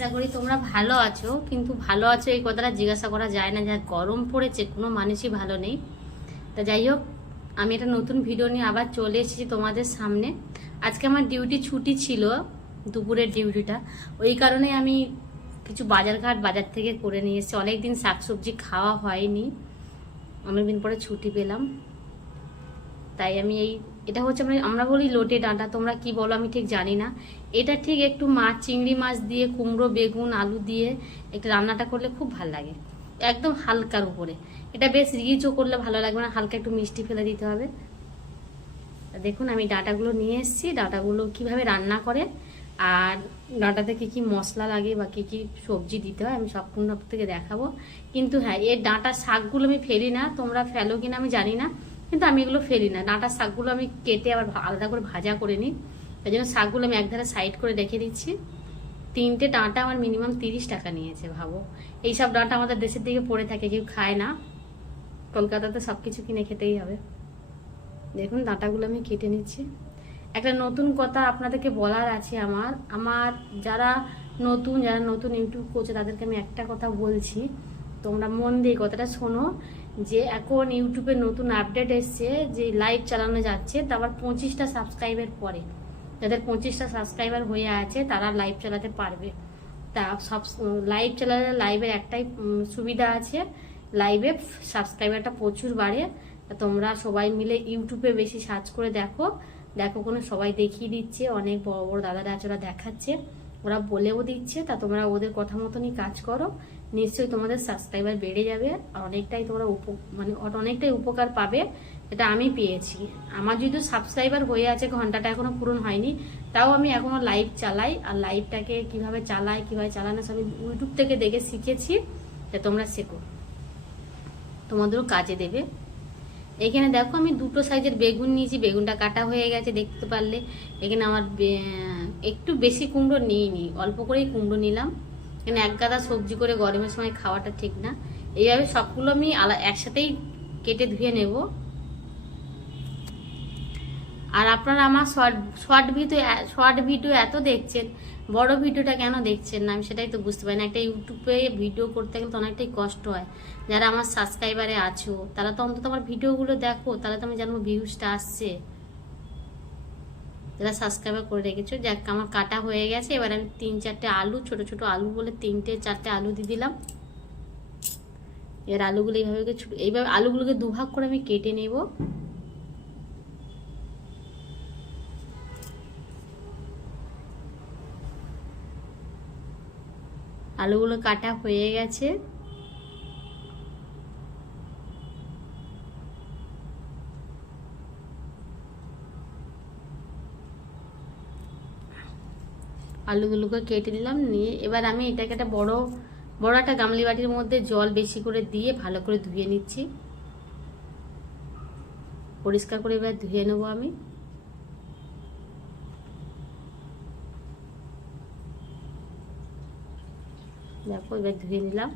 আশা করি তোমরা ভালো আছো, কিন্তু ভালো আছো এই কথাটা জিজ্ঞাসা করা যায় না। যা গরম পড়েছে কোনো মানুষই ভালো নেই। তা যাই হোক, আমি একটা নতুন ভিডিও নিয়ে আবার চলে এসেছি তোমাদের সামনে। আজকে আমার ডিউটি ছুটি ছিল, দুপুরের ডিউটিটা, ওই কারণে আমি কিছু বাজার থেকে করে নিয়ে এসেছি। অনেকদিন শাকসবজি খাওয়া হয়নি, অনেকদিন পরে ছুটি পেলাম, তাই আমি এটা হচ্ছে আমরা বলি লোটে ডাঁটা, তোমরা কি বলো আমি ঠিক জানি না। এটা ঠিক একটু মাছ, চিংড়ি মাছ দিয়ে, কুমড়ো, বেগুন, আলু দিয়ে একটু রান্নাটা করলে খুব ভালো লাগে, একদম হালকার উপরে। এটা বেশ রিচও করলে ভালো লাগবে না, হালকা একটু মিষ্টি ফেলে দিতে হবে। দেখুন আমি ডাঁটাগুলো নিয়ে এসেছি, ডাঁটাগুলো কিভাবে রান্না করে আর ডাঁটাতে কী কী মশলা লাগে বা কী কী সবজি দিতে হয় আমি সম্পূর্ণ থেকে দেখাবো। কিন্তু হ্যাঁ, এর ডাঁটার শাকগুলো আমি ফেলি না, তোমরা ফেলো কিনা আমি জানি না, কিন্তু আমি এগুলো ফেলি না। ডাঁটার শাকগুলো আমি কেটে আবার আলাদা করে ভাজা করে নিই, তাই জন্য শাকগুলো আমি একধারে সাইড করে রেখে দিচ্ছি। 3টে ডাঁটা আমার মিনিমাম 30 টাকা নিয়েছে, ভাবো। এইসব ডাঁটা আমাদের দেশের দিকে পড়ে থাকে, কেউ খায় না, কলকাতাতে সব কিছু কিনে খেতেই হবে। দেখুন ডাঁটাগুলো আমি কেটে নিচ্ছি। একটা নতুন কথা আপনাদেরকে বলার আছে আমার যারা নতুন ইউটিউব করছে তাদেরকে আমি একটা কথা বলছি, তোমরা মন দিয়ে কথাটা শোনো। যে এখন ইউটিউবে নতুন আপডেট এসছে যে লাইভ চালানো যাচ্ছে, তারপর 25টা সাবস্ক্রাইবার পরে, যাদের 25টা সাবস্ক্রাইবার হয়ে আছে তারা লাইভ চালাতে পারবে। তা সব লাইভ চালালে লাইভের একটাই সুবিধা আছে, লাইভে সাবস্ক্রাইবারটা প্রচুর বাড়ে। তোমরা সবাই মিলে ইউটিউবে বেশি সার্চ করে দেখো কোনো সবাই দেখিয়ে দিচ্ছে, অনেক বড় বড় দাদারা আছে ওরা দেখাচ্ছে, ওরা বলেও দিচ্ছে। তা তোমরা ওদের কথা মতনই কাজ করো, নিশ্চয়ই তোমাদের সাবস্ক্রাইবার বেড়ে যাবে আর অনেকটাই তোমরা অনেকটাই উপকার পাবে। এটা আমি পেয়েছি। আমার যদি সাবস্ক্রাইবার হয়ে আছে, ঘন্টাটা এখনো পূরণ হয়নি, তাও আমি এখনো লাইভ চালাই। আর লাইভটাকে কিভাবে চালানো সব ইউটিউব থেকে দেখে শিখেছি, তা তোমরা শেখো, তোমাদেরও কাজে দেবে। এখানে দেখো আমি 2টো সাইজের বেগুন নিয়েছি, বেগুনটা কাটা হয়ে গেছে দেখতে পারলে। এখানে আমার একটু বেশি কুমড়ো নিইনি, অল্প করেই কুমড়ো নিলাম। এখানে এক গাদা সবজি করে গরমের সময় খাওয়াটা ঠিক না, এইভাবে সবগুলো আমি একসাথেই কেটে ধুয়ে নেব। আর আপনারা আমার শর্ট ভিডিও এত দেখছেন, বড় ভিডিওটা কেন দেখছেন না আমি সেটাই তো বুঝতে পারি না। একটা ইউটিউবে ভিডিও করতে গেলে তো অনেকটাই কষ্ট হয়। যারা আমার সাবস্ক্রাইবারে আছো তারা তো অন্তত আমার ভিডিওগুলো দেখো, তাহলে তো আমি জানবো ভিউজটা আসছে। যারা সাবস্ক্রাইবার করে রেখেছো, যাক আমার কাটা হয়ে গেছে। এবার আমি 3-4টে আলু, ছোট ছোট আলু বলে 3-4টে আলু দিয়ে দিলাম। এবার আলুগুলো এইভাবে আলুগুলোকে দুভাগ করে আমি কেটে নেব। আলুগুলো কাটা হয়ে গেছে। আলুগুলোকে কেটে নিলাম, নিয়ে এবার আমি এটাকে একটা বড় একটা গামলি বাটির মধ্যে জল বেশি করে দিয়ে ভালো করে ধুয়ে নিচ্ছি। পরিষ্কার করে এবার ধুয়ে নেবো আমি। দেখো এবার ধুয়ে নিলাম।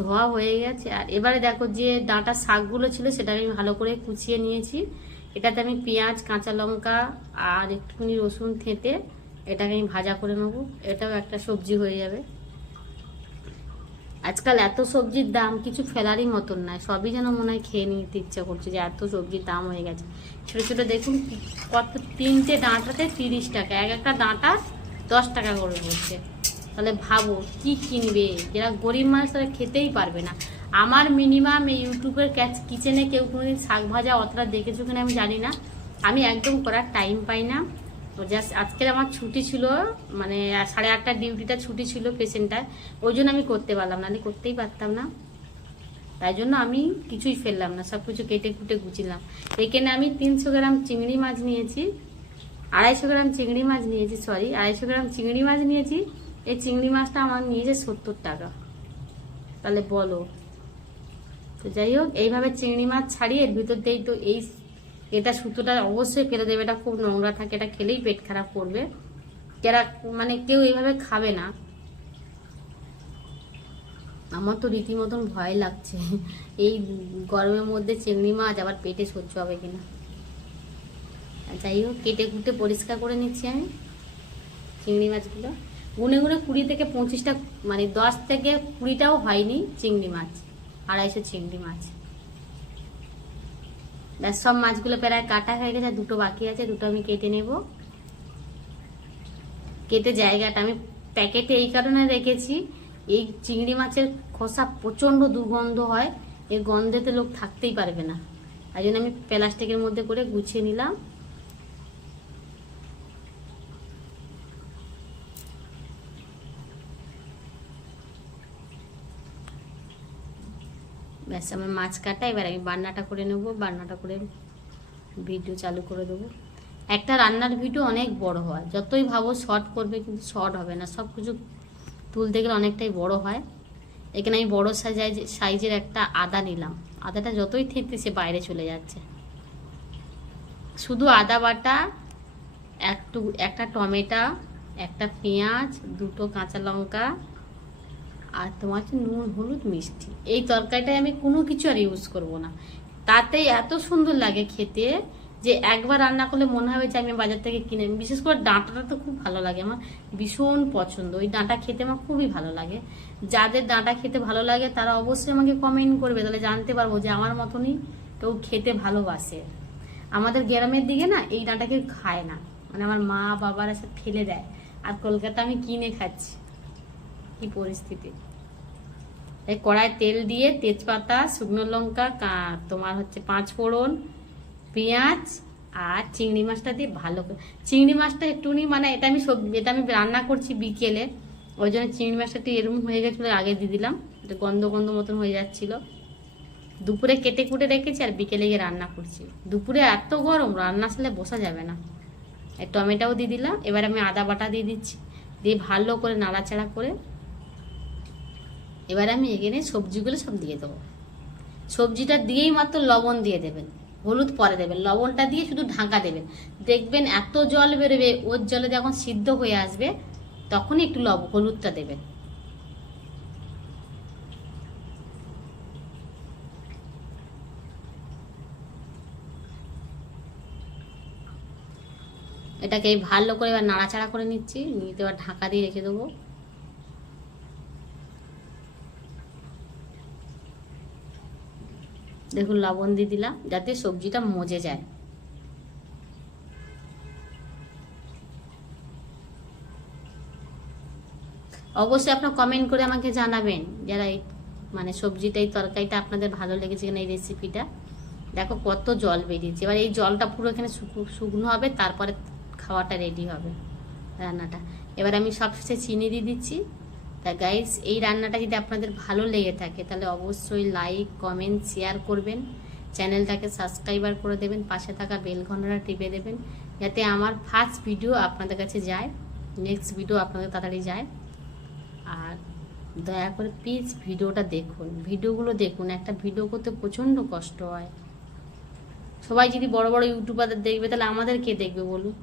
ধোয়া হয়ে গেছে। আর এবারে দেখো যে ডাঁটার শাকগুলো ছিল সেটা আমি ভালো করে কুচিয়ে নিয়েছি। এটাতে আমি পেঁয়াজ, কাঁচা লঙ্কা আর একটুখানি রসুন থেঁতে এটাকে আমি ভাজা করে নেবো। এটাও একটা সবজি হয়ে যাবে। আজকাল এত সবজির দাম কিছু ফেলারই মতন নয়, সবই যেন মনে হয় খেয়ে নিতে ইচ্ছা করছে, যে এত সবজির দাম হয়ে গেছে। ছোটো ছোটো দেখুন কত, 3টে ডাঁটাতে 30 টাকা, একটা ডাঁটা 10 টাকা করে পড়ছে। তাহলে ভাবো কি কিনবে, যারা গরিব মানুষ তারা খেতেই পারবে না। আমার মিনিমাম এই ইউটিউবের কিচেনে কেউ কোনোদিন শাক ভাজা অতটা দেখেছো কিনা আমি জানি না, আমি একদম করার টাইম পাই না। তো জাস্ট আজকের আমার ছুটি ছিল, মানে 8:30টার ডিউটিটা ছুটি ছিল পেশেন্টটার, ওই জন্য আমি করতে পারলাম না, আমি করতেই পারতাম না। তাই জন্য আমি কিছুই ফেললাম না, সব কিছু কেটে কুটে গুছিলাম। এখানে আমি 300 গ্রাম চিংড়ি মাছ নিয়েছি, 250 গ্রাম চিংড়ি মাছ নিয়েছি, 250 গ্রাম চিংড়ি মাছ নিয়েছি। এই চিংড়ি মাছটা আমার নিয়েছে 70 টাকা, তাহলে বলো। তো যাই হোক, এইভাবে চিংড়ি মাছ ছাড়িয়ে এর ভিতর দিয়েই তো এটা সুতোটা অবশ্যই ফেলে দেবে, এটা খুব নোংরা থাকে, এটা খেলেই পেট খারাপ করবে। যারা মানে কেউ এইভাবে খাবে না। আমার তো রীতিমতন ভয় লাগছে এই গরমের মধ্যে চিংড়ি মাছ আবার পেটে সহ্য হবে কিনা। যাই হোক, কেটে কুটে পরিষ্কার করে নিচ্ছি আমি চিংড়ি মাছগুলো। গুনে গুনে 20 থেকে 25টা, মানে 10 থেকে 20টাও হয়নি চিংড়ি মাছ, 250 চিংড়ি মাছ। ব্যাস, সব মাছগুলো প্রায় কাটা হয়ে গেছে, দুটো বাকি আছে, দুটো আমি কেটে নেব। কেটে জায়গাটা আমি প্যাকেটে এই কারণে রেখেছি, এই চিংড়ি মাছের খোসা প্রচণ্ড দুর্গন্ধ হয়, এই গন্ধেতে লোক থাকতেই পারবে না। তাই জন্য আমি প্লাস্টিকের মধ্যে করে গুছিয়ে নিলাম। ব্যাস, আমার মাছ কাটা। এবার আমি বান্নাটা করে নেব, বান্নাটা করে ভিডিও চালু করে দেবো। একটা রান্নার ভিডিও অনেক বড় হয়, যতই ভাবো শর্ট করবে কিন্তু শর্ট হবে না, সব কিছু তুলতে গেলে অনেকটাই বড় হয়। এখানে আমি বড় সাইজের একটা আদা নিলাম। আদাটা যতই থেঁততে সে বাইরে চলে যাচ্ছে। শুধু আদা বাটা, একটা টমেটো, একটা পেঁয়াজ, দুটো কাঁচা লঙ্কা, আর তোমার হচ্ছে নুন, হলুদ, মিষ্টি। এই তরকারিটায় আমি কোনো কিছু আর ইউজ করব না, তাতেই এত সুন্দর লাগে খেতে যে একবার রান্না করলে মনে হবে যে আমি বাজার থেকে কিনে। বিশেষ করে ডাঁটাটা তো খুব ভালো লাগে, আমার ভীষণ পছন্দ। ওই ডাঁটা খেতে আমার খুবই ভালো লাগে। যাদের ডাঁটা খেতে ভালো লাগে তারা অবশ্যই আমাকে কমেন্ট করবে, তাহলে জানতে পারবো যে আমার মতনই কেউ খেতে ভালোবাসে। আমাদের গ্রামের দিকে না এই ডাঁটা কেউ খায় না, মানে আমার মা বাবারা সব ফেলে দেয়, আর কলকাতা আমি কিনে খাচ্ছি। কি পরিস্থিতি। এই কড়াই তেল দিয়ে তেজপাতা, শুকনো লঙ্কা, তোমার হচ্ছে 5 ফোড়ন, পেঁয়াজ আর চিংড়ি মাছটা দিয়ে ভালো করে, চিংড়ি মাছটা একটুখানি, মানে এটা আমি রান্না করছি বিকেলে, ওই জন্য চিংড়ি মাছটা একটু এরকম হয়ে গেছিলো, আগে দিয়ে দিলাম, একটু গন্ধ গন্ধ মতন হয়ে যাচ্ছিল। দুপুরে কেটে কুটে রেখেছি আর বিকেলে গিয়ে রান্না করছি। দুপুরে এত গরম, রান্না আসলে বসা যাবে না। এই টমেটোও দিয়ে দিলাম। এবার আমি আদা বাটা দিয়ে দিচ্ছি, দিয়ে ভালো করে নাড়াচাড়া করে এবার আমি এখানে সবজিগুলো সব দিয়ে দেবো। সবজিটা দিয়েই মাত্র লবণ দিয়ে দেবেন, হলুদ পরে দেবেন, লবণটা দিয়ে শুধু ঢাকা দেবেন। দেখবেন এত জল বেরোবে, ওর জলে যখন সিদ্ধ হয়ে আসবে তখনই একটু হলুদটা দেবেন। এটাকে ভালো করে এবার নাড়াচাড়া করে নিচ্ছি, নিয়ে এবার ঢাকা দিয়ে রেখে দেবো। দেখুন, লবণ দিয়ে দিলাম যাতে সবজিটা মজে যায়। অবশ্যই আপনারা কমেন্ট করে আমাকে জানাবেন যারা এই মানে সবজিটা, এই তরকারিটা আপনাদের ভালো লেগেছে কিনা, এই রেসিপিটা। দেখো কত জল বেরিয়েছে। এবার এই জলটা পুরো এখানে শুকনো হবে, তারপরে খাওয়াটা রেডি হবে, রান্নাটা। এবার আমি সবশেষে চিনি দিয়ে দিচ্ছি। তা গাইস, এই রান্নাটা যদি আপনাদের ভালো লেগে থাকে তাহলে অবশ্যই লাইক, কমেন্ট, শেয়ার করবেন, চ্যানেলটাকে সাবস্ক্রাইবার করে দেবেন, পাশে থাকা বেল ঘন্টাটা টিপে দেবেন, যাতে আমার ফার্স্ট ভিডিও আপনাদের কাছে যায়, নেক্সট ভিডিও আপনাদের তাড়াতাড়ি যায়। আর দয়া করে প্লিজ ভিডিওটা দেখুন, ভিডিওগুলো দেখুন। একটা ভিডিও করতে প্রচণ্ড কষ্ট হয়। সবাই যদি বড় বড় ইউটিউবারদের দেখবে তাহলে আমাদের কে দেখবে বলুন।